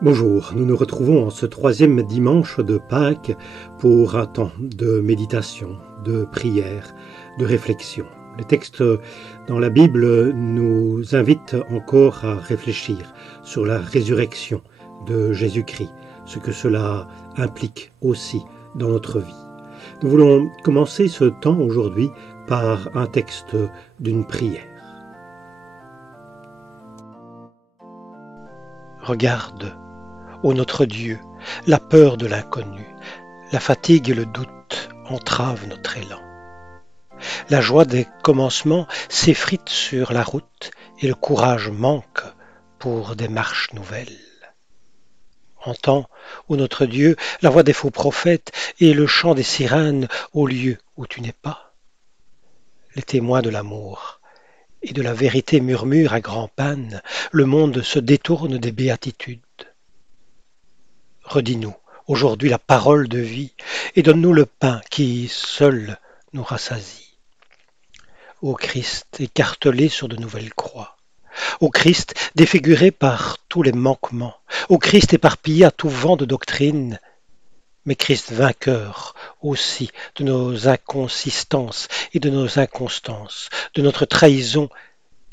Bonjour, nous nous retrouvons en ce troisième dimanche de Pâques pour un temps de méditation, de prière, de réflexion. Les textes dans la Bible nous invitent encore à réfléchir sur la résurrection de Jésus-Christ, ce que cela implique aussi dans notre vie. Nous voulons commencer ce temps aujourd'hui par un texte d'une prière. Regarde, ô notre Dieu, la peur de l'inconnu, la fatigue et le doute entravent notre élan. La joie des commencements s'effrite sur la route et le courage manque pour des marches nouvelles. Entends, ô notre Dieu, la voix des faux prophètes et le chant des sirènes au lieu où tu n'es pas. Les témoins de l'amour et de la vérité murmurent à grand-peine, le monde se détourne des béatitudes. Redis-nous aujourd'hui la parole de vie et donne-nous le pain qui, seul, nous rassasie. Ô Christ, écartelé sur de nouvelles croix, ô Christ, défiguré par tous les manquements, ô Christ éparpillé à tout vent de doctrine, mais Christ vainqueur aussi de nos inconsistances et de nos inconstances, de notre trahison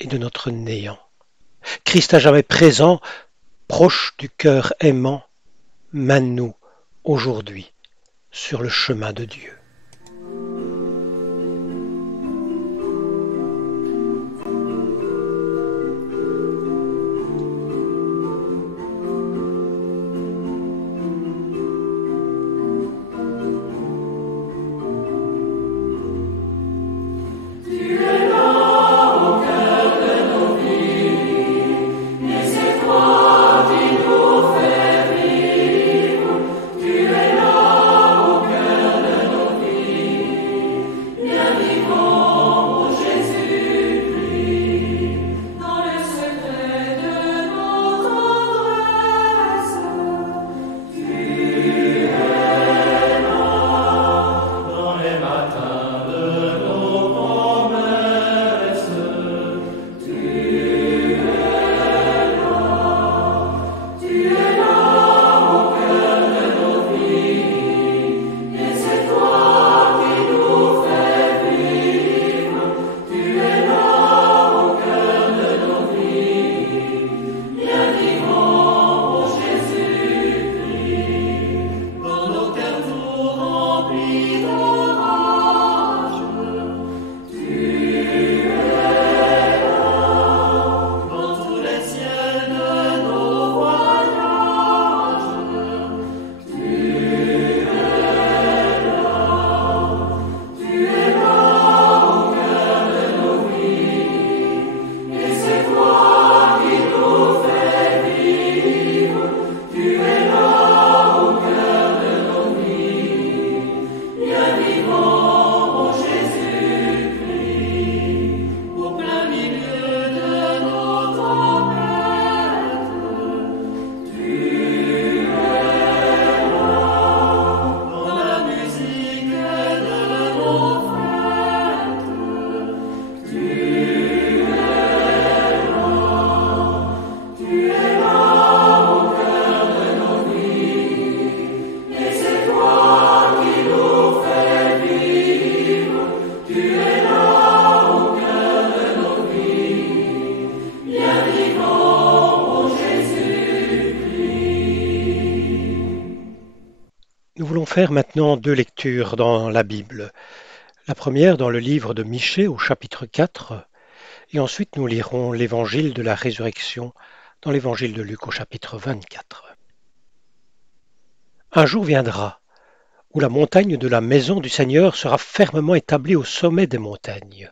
et de notre néant. Christ à jamais présent, proche du cœur aimant, mène-nous aujourd'hui sur le chemin de Dieu. Nous voulons faire maintenant deux lectures dans la Bible. La première dans le livre de Michée au chapitre 4, et ensuite nous lirons l'évangile de la résurrection dans l'évangile de Luc au chapitre 24. Un jour viendra où la montagne de la maison du Seigneur sera fermement établie au sommet des montagnes,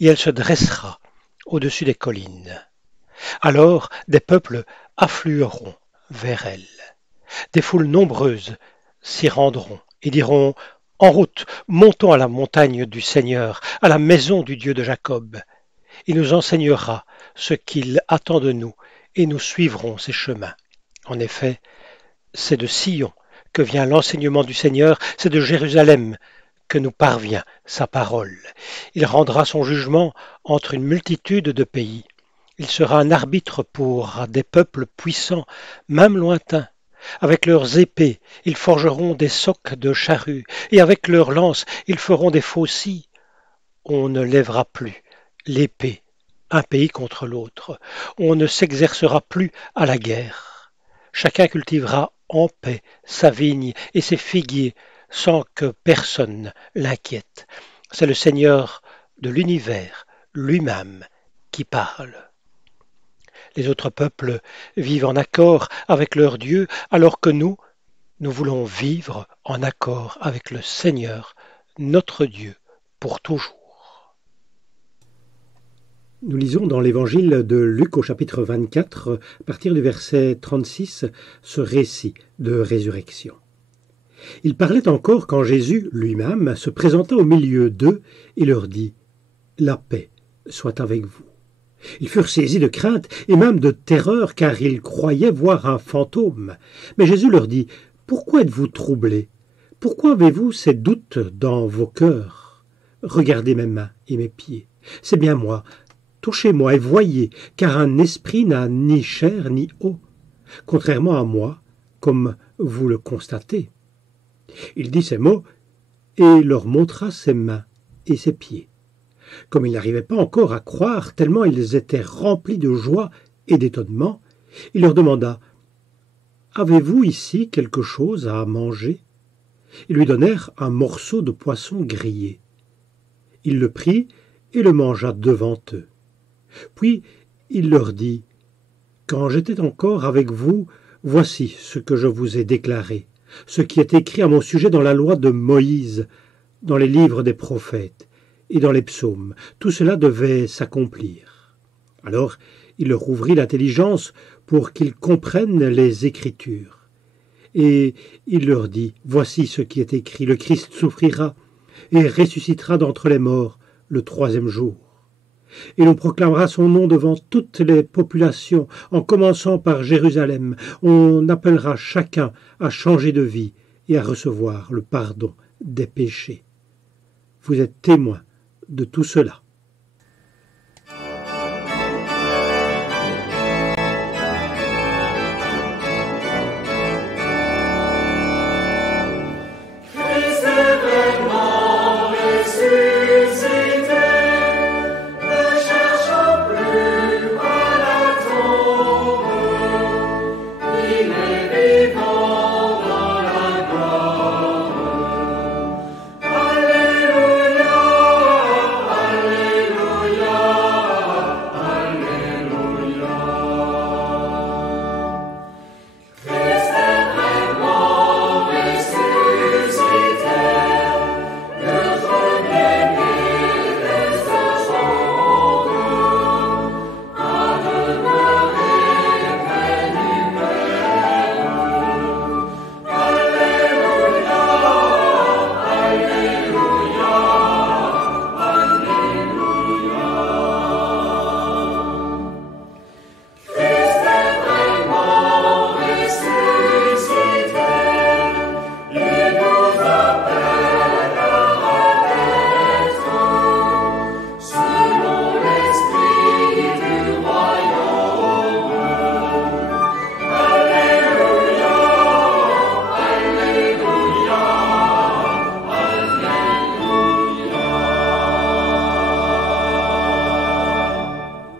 et elle se dressera au-dessus des collines. Alors des peuples afflueront vers elle. Des foules nombreuses s'y rendront et diront « En route, montons à la montagne du Seigneur, à la maison du Dieu de Jacob. Il nous enseignera ce qu'il attend de nous et nous suivrons ses chemins. En effet, c'est de Sion que vient l'enseignement du Seigneur, c'est de Jérusalem que nous parvient sa parole. Il rendra son jugement entre une multitude de pays Il sera un arbitre pour des peuples puissants, même lointains. Avec leurs épées, ils forgeront des socs de charrues, et avec leurs lances, ils feront des faucilles. On ne lèvera plus l'épée, un pays contre l'autre. On ne s'exercera plus à la guerre. Chacun cultivera en paix sa vigne et ses figuiers sans que personne l'inquiète. C'est le Seigneur de l'univers lui-même qui parle. Les autres peuples vivent en accord avec leur Dieu, alors que nous voulons vivre en accord avec le Seigneur, notre Dieu, pour toujours. Nous lisons dans l'évangile de Luc au chapitre 24, à partir du verset 36, ce récit de résurrection. Il parlait encore quand Jésus lui-même se présenta au milieu d'eux et leur dit « La paix soit avec vous ». Ils furent saisis de crainte et même de terreur, car ils croyaient voir un fantôme. Mais Jésus leur dit « Pourquoi êtes-vous troublés? Pourquoi avez-vous ces doutes dans vos cœurs? Regardez mes mains et mes pieds. C'est bien moi. Touchez-moi et voyez, car un esprit n'a ni chair ni eau, contrairement à moi, comme vous le constatez. » Il dit ces mots et leur montra ses mains et ses pieds. Comme ils n'arrivaient pas encore à croire, tellement ils étaient remplis de joie et d'étonnement, il leur demanda « Avez-vous ici quelque chose à manger ?» Ils lui donnèrent un morceau de poisson grillé. Il le prit et le mangea devant eux. Puis il leur dit « Quand j'étais encore avec vous, voici ce que je vous ai déclaré, ce qui est écrit à mon sujet dans la loi de Moïse, dans les livres des prophètes et dans les psaumes. Tout cela devait s'accomplir. » Alors il leur ouvrit l'intelligence pour qu'ils comprennent les Écritures. Et il leur dit « Voici ce qui est écrit, le Christ souffrira et ressuscitera d'entre les morts le troisième jour. Et l'on proclamera son nom devant toutes les populations, en commençant par Jérusalem. On appellera chacun à changer de vie et à recevoir le pardon des péchés. Vous êtes témoins de tout cela.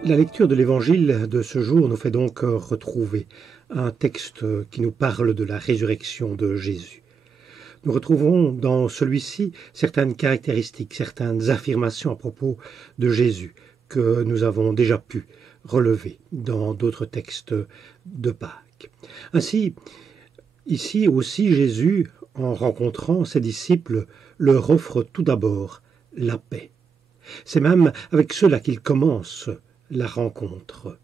La lecture de l'évangile de ce jour nous fait donc retrouver un texte qui nous parle de la résurrection de Jésus. Nous retrouvons dans celui-ci certaines caractéristiques, certaines affirmations à propos de Jésus que nous avons déjà pu relever dans d'autres textes de Pâques. Ainsi, ici aussi Jésus, en rencontrant ses disciples, leur offre tout d'abord la paix. C'est même avec cela qu'il commence la rencontre.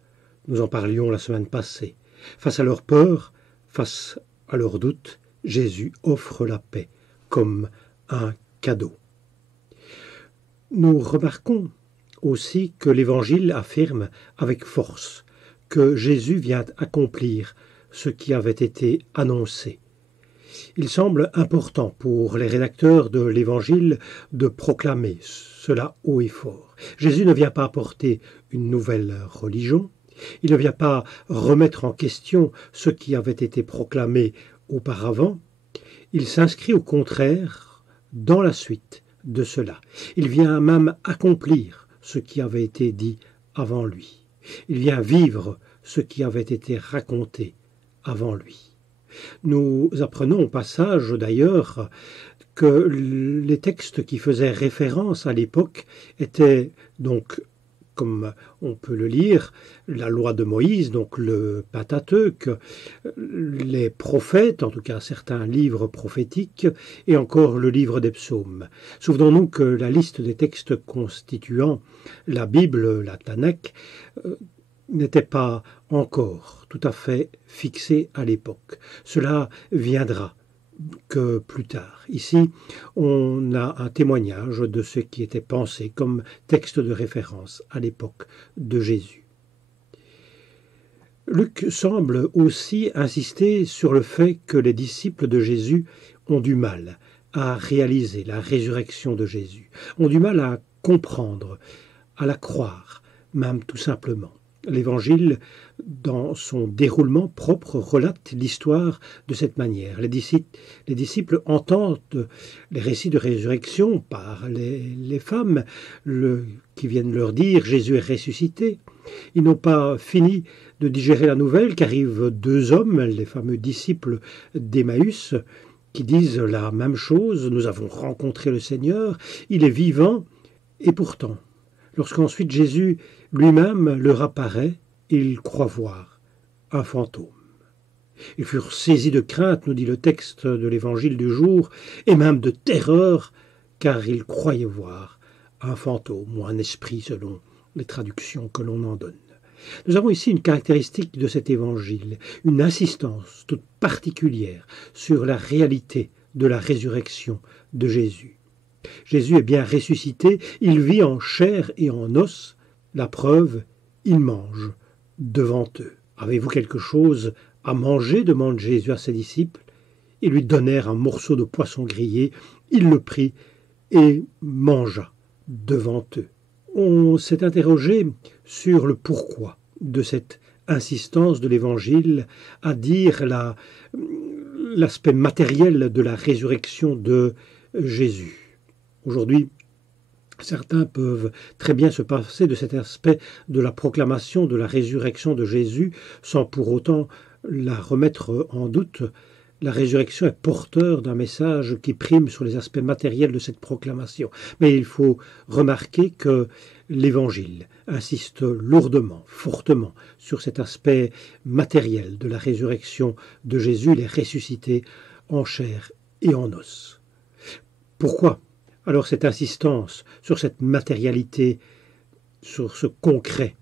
Nous en parlions la semaine passée. Face à leur peur, face à leurs doutes, Jésus offre la paix comme un cadeau. Nous remarquons aussi que l'Évangile affirme avec force que Jésus vient accomplir ce qui avait été annoncé. Il semble important pour les rédacteurs de l'Évangile de proclamer cela haut et fort. Jésus ne vient pas apporter une nouvelle religion, il ne vient pas remettre en question ce qui avait été proclamé auparavant, il s'inscrit au contraire dans la suite de cela. Il vient même accomplir ce qui avait été dit avant lui. Il vient vivre ce qui avait été raconté avant lui. Nous apprenons au passage d'ailleurs que les textes qui faisaient référence à l'époque étaient donc, comme on peut le lire, la loi de Moïse, donc le Pentateuque, les prophètes, en tout cas certains livres prophétiques, et encore le livre des psaumes. Souvenons-nous que la liste des textes constituant la Bible, la Tanakh, n'était pas encore tout à fait fixée à l'époque. Cela viendra que plus tard. Ici, on a un témoignage de ce qui était pensé comme texte de référence à l'époque de Jésus. Luc semble aussi insister sur le fait que les disciples de Jésus ont du mal à réaliser la résurrection de Jésus, ont du mal à comprendre, à la croire, même tout simplement. L'Évangile, dans son déroulement propre, relate l'histoire de cette manière. Les disciples entendent les récits de résurrection par les femmes qui viennent leur dire « Jésus est ressuscité ». Ils n'ont pas fini de digérer la nouvelle qu'arrivent deux hommes, les fameux disciples d'Emmaüs, qui disent la même chose « Nous avons rencontré le Seigneur, il est vivant ». Et pourtant, lorsqu'ensuite Jésus lui-même leur apparaît, ils croient voir un fantôme. Ils furent saisis de crainte, nous dit le texte de l'Évangile du jour, et même de terreur, car ils croyaient voir un fantôme ou un esprit selon les traductions que l'on en donne. Nous avons ici une caractéristique de cet Évangile, une insistance toute particulière sur la réalité de la résurrection de Jésus. Jésus est bien ressuscité, il vit en chair et en os. La preuve, il mange devant eux. Avez-vous quelque chose à manger demande Jésus à ses disciples. Ils lui donnèrent un morceau de poisson grillé. Il le prit et mangea devant eux. On s'est interrogé sur le pourquoi de cette insistance de l'Évangile à dire l'aspect matériel de la résurrection de Jésus. Aujourd'hui, certains peuvent très bien se passer de cet aspect de la proclamation de la résurrection de Jésus sans pour autant la remettre en doute. La résurrection est porteur d'un message qui prime sur les aspects matériels de cette proclamation. Mais il faut remarquer que l'Évangile insiste lourdement, fortement sur cet aspect matériel de la résurrection de Jésus. Il est ressuscité en chair et en os. Pourquoi alors cette insistance sur cette matérialité, sur ce concret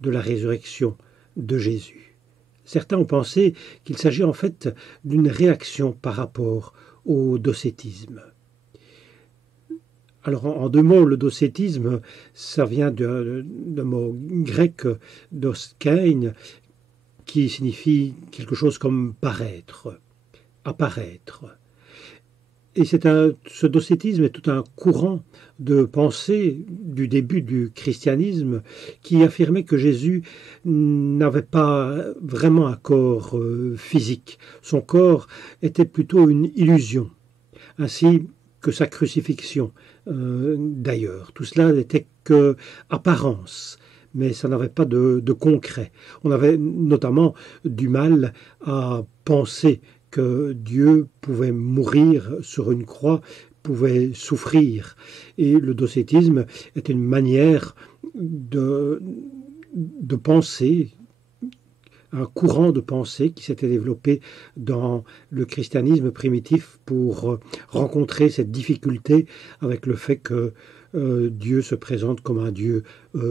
de la résurrection de Jésus? Certains ont pensé qu'il s'agit en fait d'une réaction par rapport au docétisme. Alors en deux mots, le docétisme, ça vient d'un mot grec doskein, qui signifie quelque chose comme paraître, apparaître. Et ce docétisme est tout un courant de pensée du début du christianisme qui affirmait que Jésus n'avait pas vraiment un corps physique. Son corps était plutôt une illusion, ainsi que sa crucifixion d'ailleurs. Tout cela n'était que apparence, mais ça n'avait pas de concret. On avait notamment du mal à penser que Dieu pouvait mourir sur une croix, pouvait souffrir. Et le docétisme était une manière de penser, un courant de pensée qui s'était développé dans le christianisme primitif pour rencontrer cette difficulté avec le fait que Dieu se présente comme un Dieu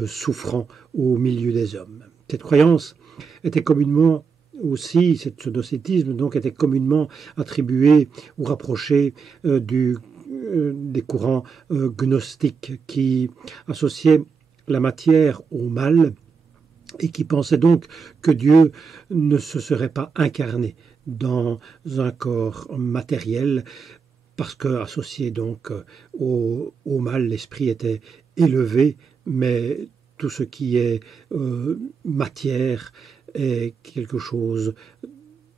souffrant au milieu des hommes. Cette croyance était communément aussi, ce docétisme donc était communément attribué ou rapproché des courants gnostiques qui associaient la matière au mal et qui pensaient donc que Dieu ne se serait pas incarné dans un corps matériel, parce que associé donc au mal, l'esprit était élevé, mais tout ce qui est matière est quelque chose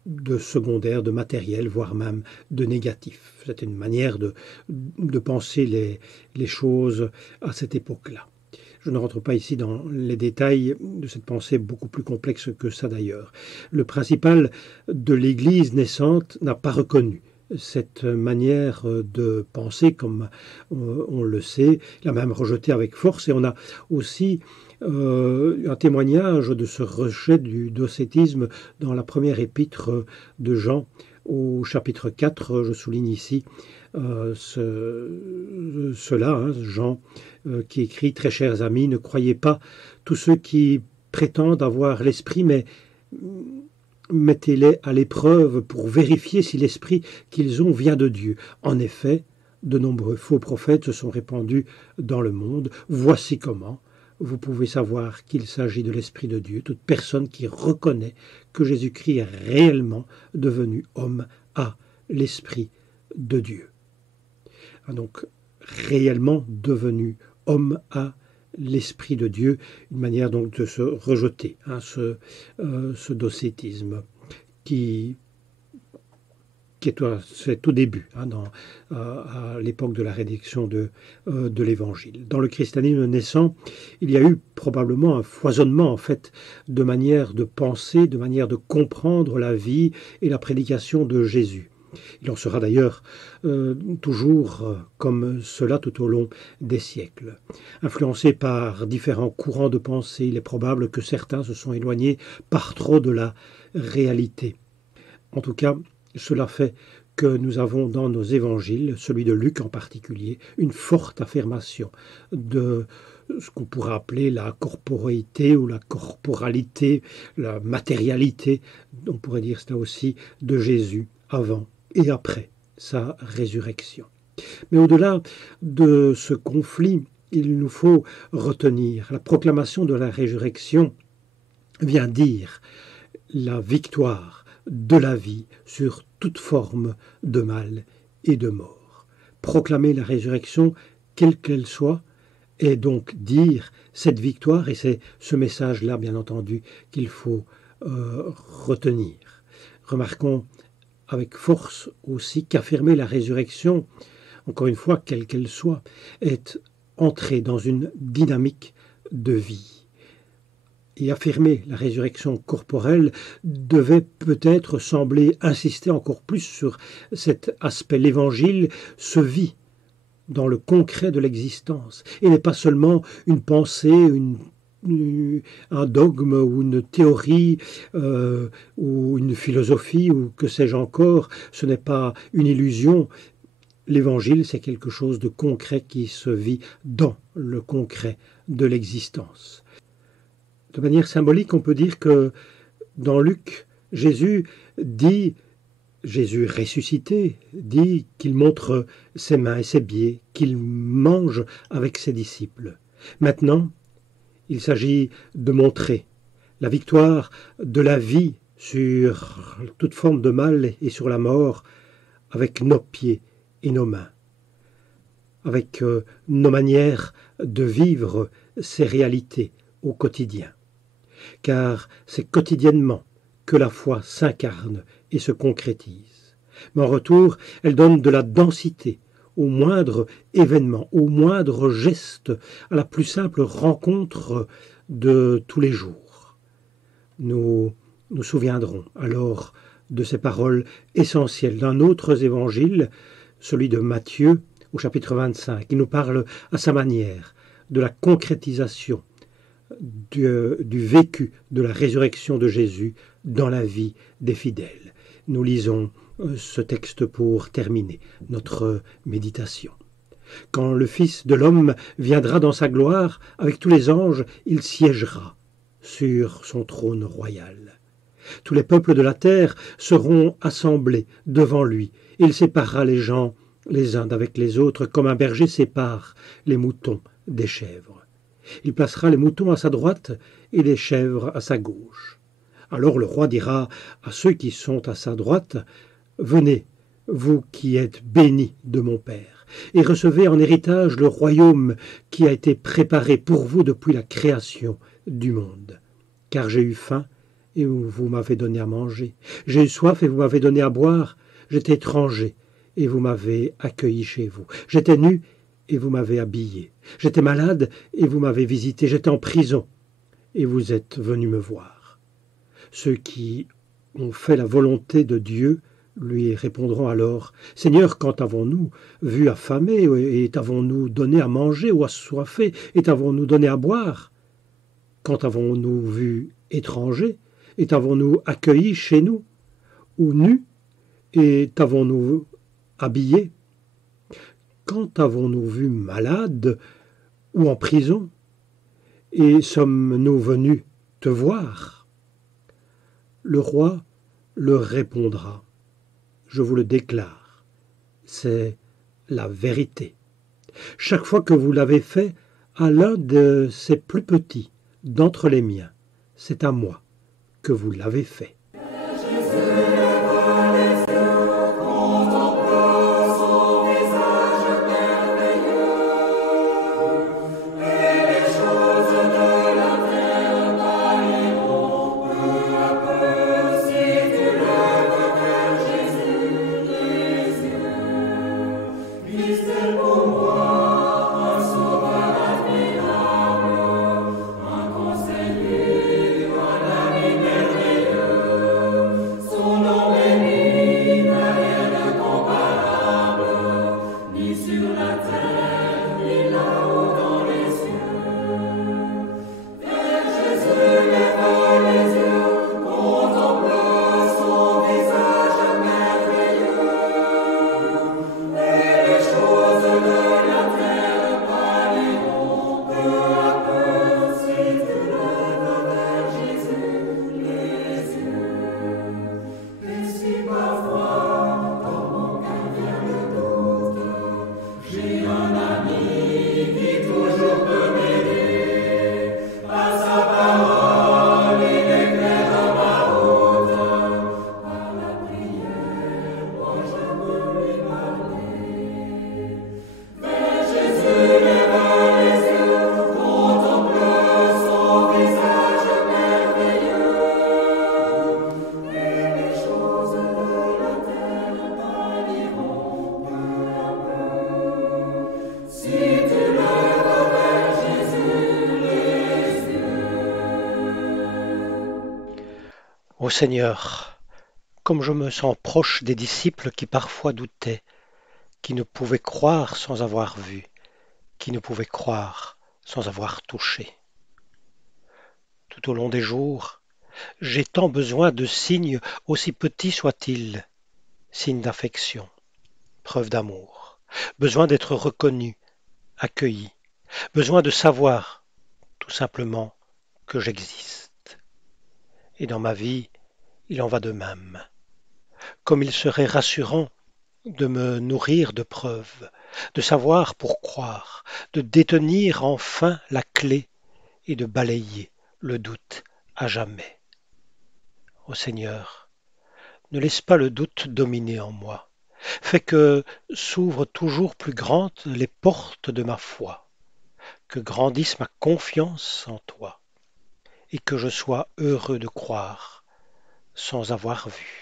de secondaire, de matériel, voire même de négatif. C'était une manière de penser les choses à cette époque-là. Je ne rentre pas ici dans les détails de cette pensée beaucoup plus complexe que ça d'ailleurs. Le principal de l'Église naissante n'a pas reconnu cette manière de penser comme on le sait, l'a même rejeté avec force, et on a aussi un témoignage de ce rejet du docétisme dans la première épître de Jean au chapitre 4. Je souligne ici cela, hein, Jean qui écrit « Très chers amis, ne croyez pas tous ceux qui prétendent avoir l'esprit, mais mettez-les à l'épreuve pour vérifier si l'esprit qu'ils ont vient de Dieu. En effet, de nombreux faux prophètes se sont répandus dans le monde. Voici comment vous pouvez savoir qu'il s'agit de l'Esprit de Dieu. Toute personne qui reconnaît que Jésus-Christ est réellement devenu homme a l'Esprit de Dieu. » Donc, réellement devenu homme a l'Esprit de Dieu, une manière donc de se rejeter, hein, ce docétisme qui c'est au début, hein, à l'époque de la rédaction de l'Évangile. Dans le christianisme naissant, il y a eu probablement un foisonnement en fait de manières de penser, de manières de comprendre la vie et la prédication de Jésus. Il en sera d'ailleurs toujours comme cela tout au long des siècles. Influencés par différents courants de pensée, il est probable que certains se sont éloignés par trop de la réalité. En tout cas, cela fait que nous avons dans nos évangiles, celui de Luc en particulier, une forte affirmation de ce qu'on pourrait appeler la corporéité ou la corporalité, la matérialité, on pourrait dire cela aussi, de Jésus avant et après sa résurrection. Mais au-delà de ce conflit, il nous faut retenir la proclamation de la résurrection vient dire la victoire de la vie sur toute forme de mal et de mort. Proclamer la résurrection, quelle qu'elle soit, et donc dire cette victoire, et c'est ce message-là, bien entendu, qu'il faut retenir. Remarquons avec force aussi qu'affirmer la résurrection, encore une fois, quelle qu'elle soit, est entrer dans une dynamique de vie. Et affirmer la résurrection corporelle devait peut-être sembler insister encore plus sur cet aspect. L'Évangile se vit dans le concret de l'existence et n'est pas seulement une pensée, un dogme ou une théorie ou une philosophie ou que sais-je encore. Ce n'est pas une illusion. L'Évangile, c'est quelque chose de concret qui se vit dans le concret de l'existence. De manière symbolique, on peut dire que dans Luc, Jésus ressuscité, dit qu'il montre ses mains et ses pieds, qu'il mange avec ses disciples. Maintenant, il s'agit de montrer la victoire de la vie sur toute forme de mal et sur la mort avec nos pieds et nos mains, avec nos manières de vivre ces réalités au quotidien. Car c'est quotidiennement que la foi s'incarne et se concrétise. Mais en retour, elle donne de la densité au moindre événement, au moindre geste, à la plus simple rencontre de tous les jours. Nous nous souviendrons alors de ces paroles essentielles d'un autre évangile, celui de Matthieu, au chapitre 25, qui nous parle à sa manière de la concrétisation du vécu de la résurrection de Jésus dans la vie des fidèles. Nous lisons ce texte pour terminer notre méditation. Quand le Fils de l'homme viendra dans sa gloire, avec tous les anges, il siégera sur son trône royal. Tous les peuples de la terre seront assemblés devant lui. Il séparera les gens les uns d'avec les autres, comme un berger sépare les moutons des chèvres. Il placera les moutons à sa droite et les chèvres à sa gauche. Alors le roi dira à ceux qui sont à sa droite, « Venez, vous qui êtes bénis de mon Père, et recevez en héritage le royaume qui a été préparé pour vous depuis la création du monde. Car j'ai eu faim, et vous m'avez donné à manger. J'ai eu soif, et vous m'avez donné à boire. J'étais étranger, et vous m'avez accueilli chez vous. J'étais nu, et vous m'avez habillé. J'étais malade, et vous m'avez visité. J'étais en prison, et vous êtes venus me voir. » Ceux qui ont fait la volonté de Dieu lui répondront alors, « Seigneur, quand avons-nous vu affamé, et t'avons-nous donné à manger, ou assoiffé, et t'avons-nous donné à boire? Quand avons-nous vu étranger, et t'avons-nous accueilli chez nous, ou nu, et t'avons-nous habillé? Quand avons-nous vu malade, ou en prison, et sommes-nous venus te voir? » Le roi leur répondra, « Je vous le déclare, c'est la vérité. Chaque fois que vous l'avez fait à l'un de ces plus petits d'entre les miens, c'est à moi que vous l'avez fait. » Ô Seigneur, comme je me sens proche des disciples qui parfois doutaient, qui ne pouvaient croire sans avoir vu, qui ne pouvaient croire sans avoir touché. Tout au long des jours, j'ai tant besoin de signes, aussi petits soient-ils, signes d'affection, preuves d'amour, besoin d'être reconnu, accueilli, besoin de savoir, tout simplement, que j'existe. Et dans ma vie, il en va de même. Comme il serait rassurant de me nourrir de preuves, de savoir pour croire, de détenir enfin la clé et de balayer le doute à jamais. Ô Seigneur, ne laisse pas le doute dominer en moi. Fais que s'ouvrent toujours plus grandes les portes de ma foi, que grandisse ma confiance en toi, et que je sois heureux de croire sans avoir vu.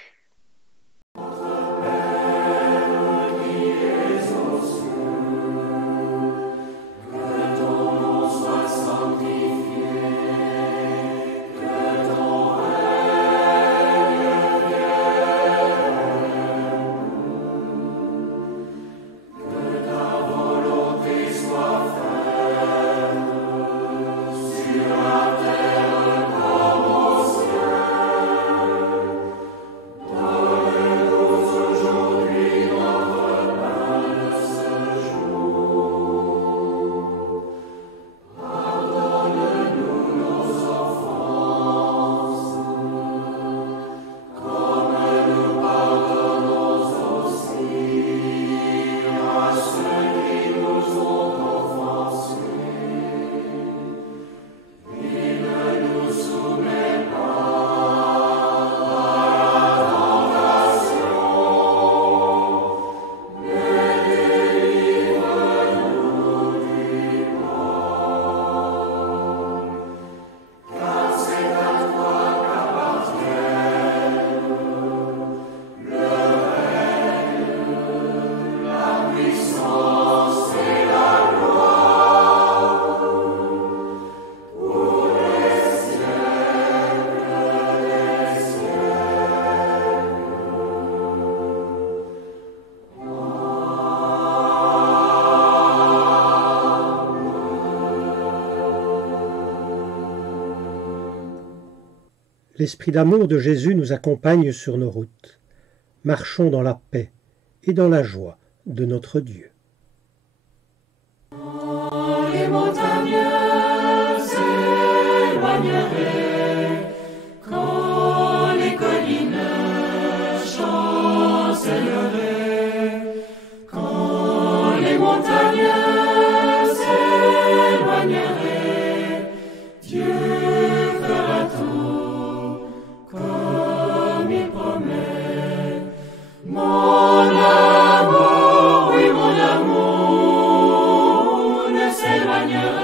L'esprit d'amour de Jésus nous accompagne sur nos routes. Marchons dans la paix et dans la joie de notre Dieu. Quand les montagnes s'éloigneraient, quand les collines chancelleraient, quand les montagnes s'éloigneraient, Dieu fera tout comme il promet. Mon amour, oui mon amour, ne s'éloignera